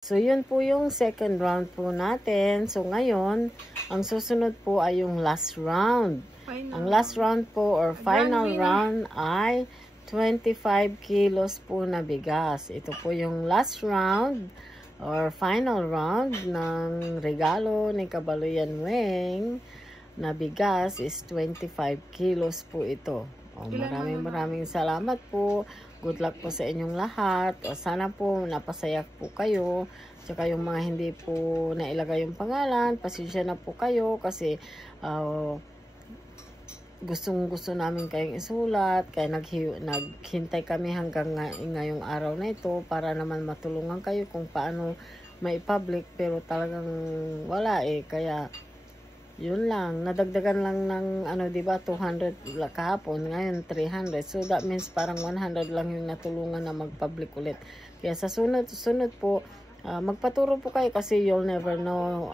So, yun po yung second round po natin. So, ngayon, ang susunod po ay yung last round. Ang last round po or final round ay 25 kilos po na bigas. Ito po yung last round or final round ng regalo ni Kabaluyan Weng na bigas is 25 kilos po ito. Maraming salamat po. Good luck po sa inyong lahat. Sana po napasaya po kayo. Tsaka yung mga hindi po nailagay yung pangalan, pasensya na po kayo kasi gustong-gusto namin kayong isulat. Kaya naghintay kami hanggang ngayong araw na ito para naman matulungan kayo kung paano mai-public. Pero talagang wala Kaya yun lang, nadagdagan lang ng diba, 200 kahapon, ngayon 300. So that means parang 100 lang yung natulungan na mag-public ulit. Kaya sa sunod po, magpaturo po kayo kasi you'll never know,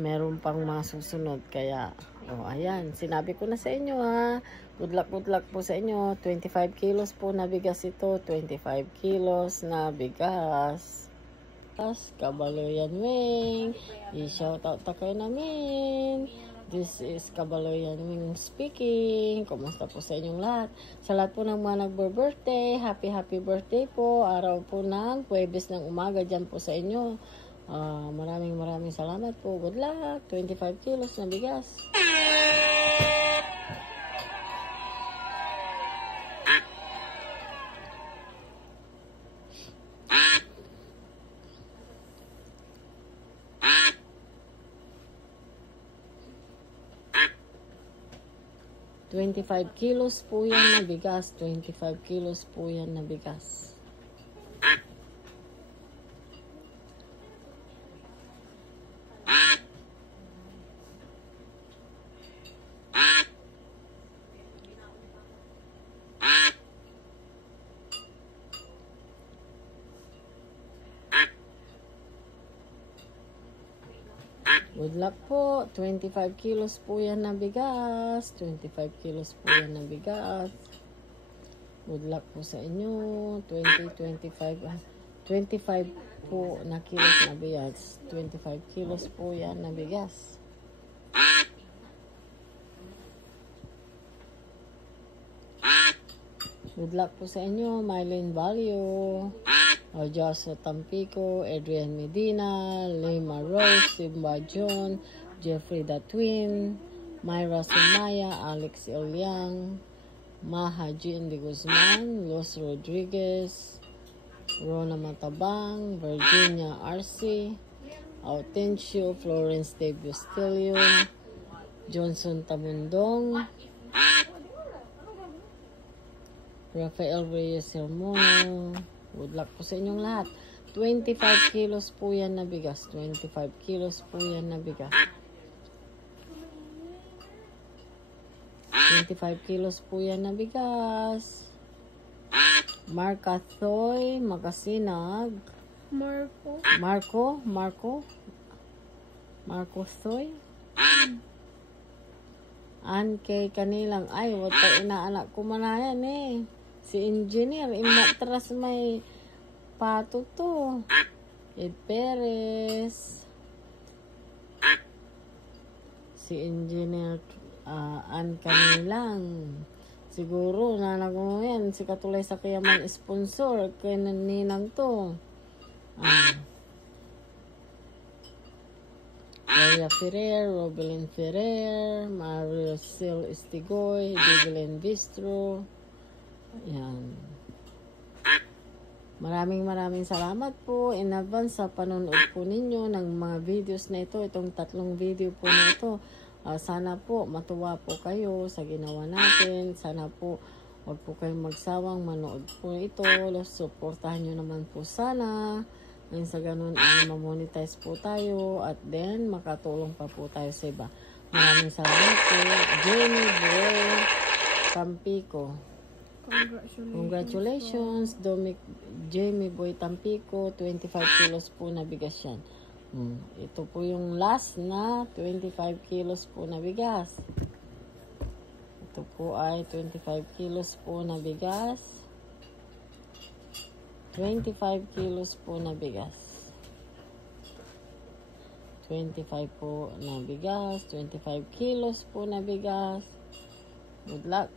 meron pang mga susunod. Kaya, ayan, sinabi ko na sa inyo good luck po sa inyo. 25 kilos po na bigas ito, 25 kilos na bigas. Kabaluyan Weng, i-shoutout ta kayo namin. This is Kabaluyan Weng speaking. Kumusta po sa inyong lahat? Sa lahat po ng mga nagbe-birthday, happy birthday po. Araw po ng Huwebes ng umaga dyan po sa inyo. Maraming salamat po. Good luck. 25 kilos na bigas. 25 kilos po yan na bigas. 25 kilos po yan na bigas. Good luck po. 25 kilos po yan na bigas. 25 kilos po yan na bigas. Good luck po sa inyo. 25 po na kilos na bigas. 25 kilos po yan na bigas. Good luck po sa inyo. Mylene Valio, Joshua Tampico, Adrian Medina, Lema Rose, Simba John, Jeffrey the Twin, Myra Sumaya, Alex Ilyang, Maha Jean de Guzman, Los Rodriguez, Rona Matabang, Virginia RC, Autencio, Florence de Bustilio, Johnson Tamundong, Rafael Reyes Hermono. Good luck po sa inyong lahat. 25 kilos po yan na bigas. 25 kilos po yan na bigas. 25 kilos po yan na bigas. Marca Thoy Magasinag. Marco Thoy. Kay kanilang ay wata inaanak ko manayan si engineer imatras may pato to. Ed Perez, si engineer kanilang siguro na yan si katulay sa kayaman sponsor kay naninang to. Maria Ferrer, Robelin Ferrer, Maricel Estigoy, Develyn Bistro. Yan. Maraming salamat po in advance sa panonood po ninyo ng mga videos na ito. Itong 3 video po na ito. Sana po matuwa po kayo sa ginawa natin. Sana po huwag po kayong magsawang manood po ito. Supportahan nyo naman po sana. Ngayon sa ganun ay mamonetize po tayo at then makatulong pa po tayo sa iba. Maraming salamat po. Jamie Boy Tampico. Congratulations. Jamie Boy Tampico. 25 kilos po na bigas yan. Ito po yung last na 25 kilos po na bigas. Ito po ay 25 kilos po na bigas. 25 kilos po na bigas. 25 po na bigas, 25 kilos po na bigas. Good luck.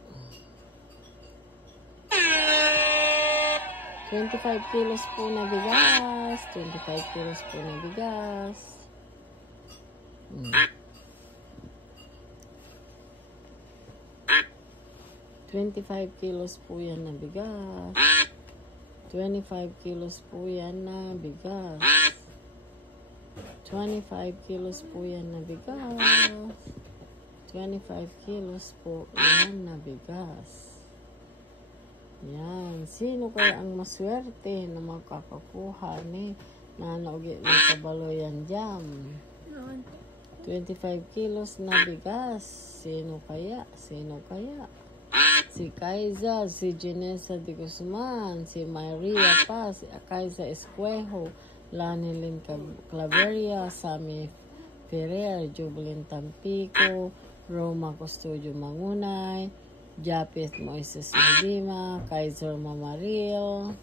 25 kilos po na bigas, 25 kilos po na bigas. 25 kilos po yan na bigas. 25 kilos po yan na bigas. 25 kilos po yan na bigas. 25 kilos po yan na bigas. Yan. Sino kaya ang maswerte na makakakuha ni nanaugi ng kabaloyan jam? 25 kilos na bigas. Sino kaya? Sino kaya? Si Kaiza, si Janessa de Guzman, si Maria Paz, si Kaiza Escuejo, Lanilyn Claveria, Sammy Ferrer, Jubilin Tampico, Roma Custodio Mangunay, Japet Moises Medima, Kaiser Mamaril,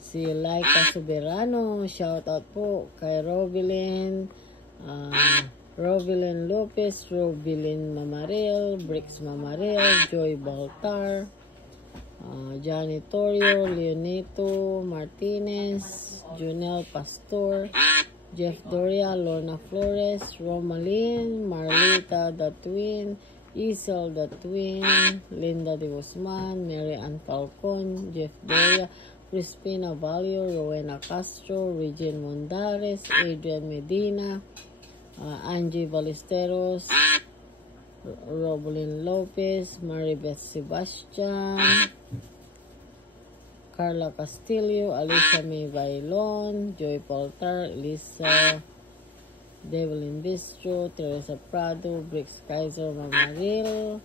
si Laika Soberano, shout out po kay Robilin, Robilin Lopez, Robilin Mamaril, Bricks Mamaril, Joy Baltar, Johnny Torio, Leonito Martinez, Junel Pastor, Jeff Doria, Lorna Flores, Romalyn, Marlita the Twin, Isel the Twin, Linda de Guzman, Mary Ann Falcon, Jeff Doria, Crispina Valio, Rowena Castro, Regine Mondares, Adrian Medina, Angie Ballesteros, Robolyn Lopez, Maribeth Sebastian, Carla Castillo, Alicia May Bailon, Joy Poltar, Elisa Devlin Bistro, Teresa Prado, Bricks Kaiser Mamaril,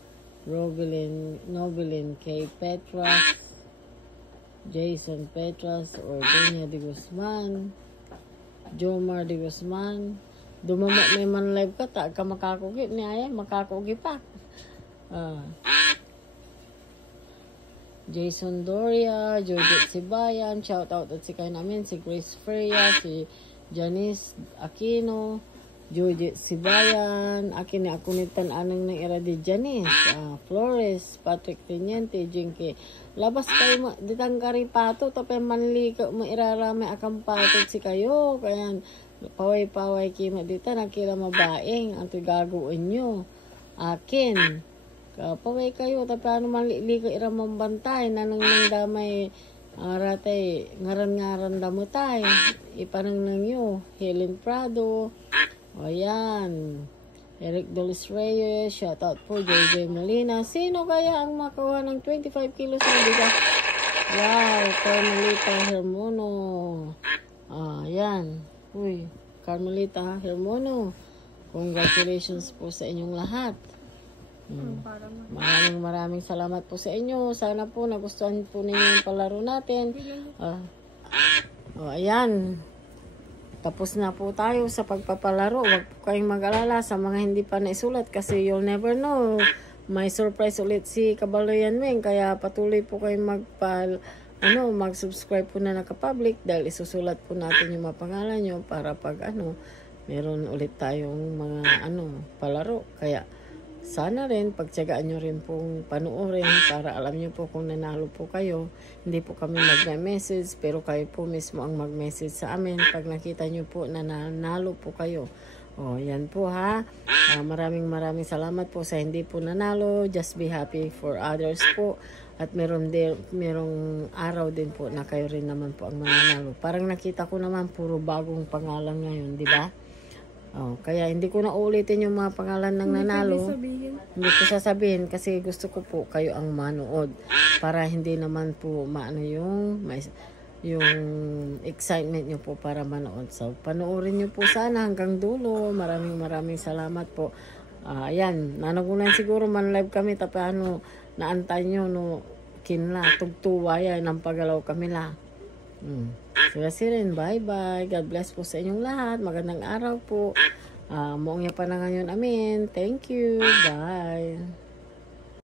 Nobilin K. Petras, Jason Petras, Ordenia de Guzman, Jomar de Guzman. Dumama may man live ka, ta ka makakugi ni ay makakugi pa. Jason Doria, Judith Sibayan, shout out at si kayo namin, si Grace Freya, si Janice Aquino, Judith Sibayan, akin ni ako nitan anang nang era di Janice, Flores, Patrick Teniente, Jinky. Labas kayo, ditang karipato, tapay manli ka, mairarami akang patot si kayo, kaya paway-paway kima dito, nakila mabaeng, ang gagawin nyo. Akin, paway kayo, tapi ano malili ka iramang bantay, nanang nang damay, ratay, ngaran-ngaran damo tayo, ipanang nang nyo, Helen Prado, o yan, Eric Dolis Reyes, shout out po, JJ Molina. Sino kaya ang makawa ng 25 kilos na bigas? Wow, Carmelita Hermono. Yan. Uy, Carmelita Hermono. Congratulations po sa inyong lahat. Maraming salamat po sa inyo. Sana po nagustuhan po ninyo yung palaro natin. Ayan. Tapos na po tayo sa pagpapalaro. Huwag po kayong mag-alala sa mga hindi pa naisulat kasi you'll never know. May surprise ulit si Kabaloyan Wing. Kaya patuloy po kayong mag-subscribe po na naka-public dahil isusulat po natin yung mga pangalan nyo para pag meron ulit tayong mga palaro. Kaya sana rin pagtiyagaan nyo rin pong panuorin para alam nyo po kung nanalo po kayo. Hindi po kami mag-message pero kayo po mismo ang mag-message sa amin pag nakita nyo po na nanalo po kayo. Yan po ha. Maraming salamat po sa hindi po nanalo. Just be happy for others po. At merong araw din po na kayo rin naman po ang mananalo. Parang nakita ko naman puro bagong pangalan ngayon, di ba? Kaya hindi ko na ulitin yung mga pangalan ng nanalo. Hindi ko sasabihin kasi gusto ko po kayo ang manood para hindi naman po yung excitement nyo po para manood. So, panoorin nyo po sana hanggang dulo. Maraming salamat po. Ayan, nanagunan siguro man live kami tapi naantay nyo kinla, tugtuwa yan ang pagalaw kami la. Sirin, bye-bye. God bless po sa inyong lahat. Magandang araw po. Muong yan pa na ngayon. Amen. Thank you. Bye.